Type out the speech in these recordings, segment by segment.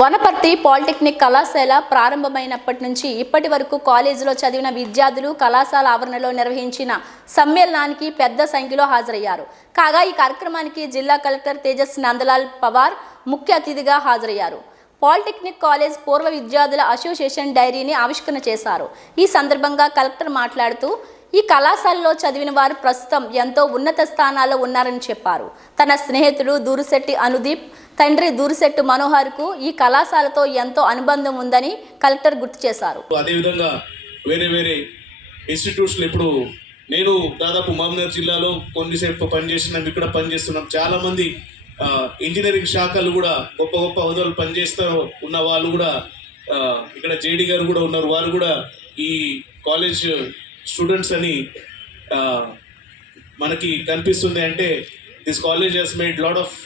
Wanaparthy polytechnic కళాశాల ప్రారంభమైనప్పటి నుంచి ఇప్పటి వరకు కాలేజీలో చదివిన విద్యార్థులు కళాశాల ఆవరణలో నిర్వహించిన సమ్మేళనానికి పెద్ద సంఖ్యలో హాజరయ్యారు. కాగా ఈ కార్యక్రమానికి జిల్లా కలెక్టర్ తేజస్ నందలాల్ పవార్ ముఖ్య అతిథిగా హాజరయ్యారు. పాలిటెక్నిక్ కాలేజ్ పూర్వ విద్యార్థుల అసోసియేషన్ డైరీని ఆవిష్కరణ చేశారు. ఈ సందర్భంగా కలెక్టర్ మాట్లాడుతూ ఈ కళాశాలలో చదివిన వారు ప్రస్తుతం ఎంతో ఉన్నత స్థానాల్లో ఉన్నారని చెప్పారు. తన స్నేహితుడు దూరుశెట్టి అనుదీప్ తండ్రి దూరుశెట్టు మనోహర్కు ఈ కళాశాలతో ఎంతో అనుబంధం ఉందని కలెక్టర్ గుర్తు చేశారు. అదేవిధంగా వేరే వేరే ఇన్స్టిట్యూట్స్లో ఇప్పుడు నేను దాదాపు మహబూబ్నగర్ జిల్లాలో కొన్నిసేపు పనిచేసినాం ఇక్కడ పనిచేస్తున్నాం. చాలా మంది ఇంజనీరింగ్ శాఖలు కూడా గొప్ప గొప్ప హోదాలు పనిచేస్తూ ఉన్న వాళ్ళు కూడా ఇక్కడ జేడీ గారు కూడా ఉన్నారు. వారు కూడా ఈ కాలేజ్ స్టూడెంట్స్ అని మనకి కనిపిస్తుంది అంటే this college has made lot of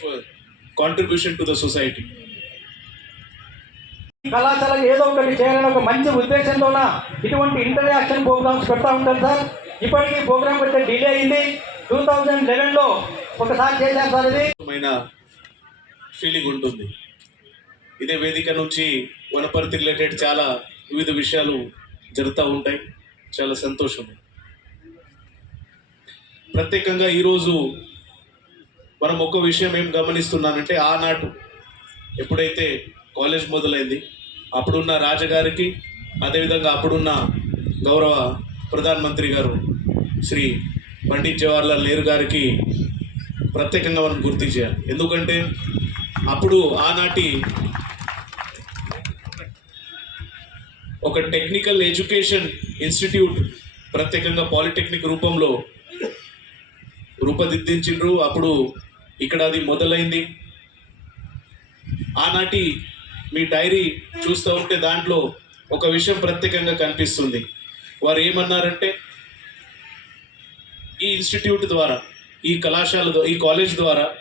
contribution to the society కళాశాల ఏదో ఒకటి చేయాలని ఒక మంచి ఉద్దేశంతోన ఇటువంటి ఇంటరాక్షన్ ప్రోగ్రామ్స్ పెడతా ఉంటారు సార్? ఇప్పటికీ ప్రోగ్రామ్ అయితే డిలే అయింది. టూ థౌజండ్ లెవెన్లో ఒకసారి చేశారు సార్ ఇది. ఫీలింగ్ ఉంటుంది. ఇదే వేదిక నుంచి వనపర్తి రిలేటెడ్ చాలా వివిధ విషయాలు జరుగుతూ ఉంటాయి. చాలా సంతోషం ప్రత్యేకంగా ఈరోజు మనం ఒక విషయం ఏం గమనిస్తున్నానంటే ఆనాటు ఎప్పుడైతే కాలేజ్ మొదలైంది అప్పుడున్న రాజగారికి అదేవిధంగా అప్పుడున్న గౌరవ ప్రధానమంత్రి గారు శ్రీ పండిత్ జవహర్లాల్ నెహ్రూ గారికి ప్రత్యేకంగా మనం గుర్తించాలి ఎందుకంటే అప్పుడు ఆనాటి ఒక టెక్నికల్ ఎడ్యుకేషన్ ఇన్స్టిట్యూట్ ప్రత్యేకంగా పాలిటెక్నిక్ రూపంలో రూపదిద్దించిండ్రు. అప్పుడు ఇక్కడ అది మొదలైంది. ఆనాటి మీ డైరీ చూస్తూ ఉంటే దాంట్లో ఒక విషయం ప్రత్యేకంగా కనిపిస్తుంది. వారు ఏమన్నారంటే ఈ ఇన్స్టిట్యూట్ ద్వారా ఈ కళాశాల ఈ కాలేజ్ ద్వారా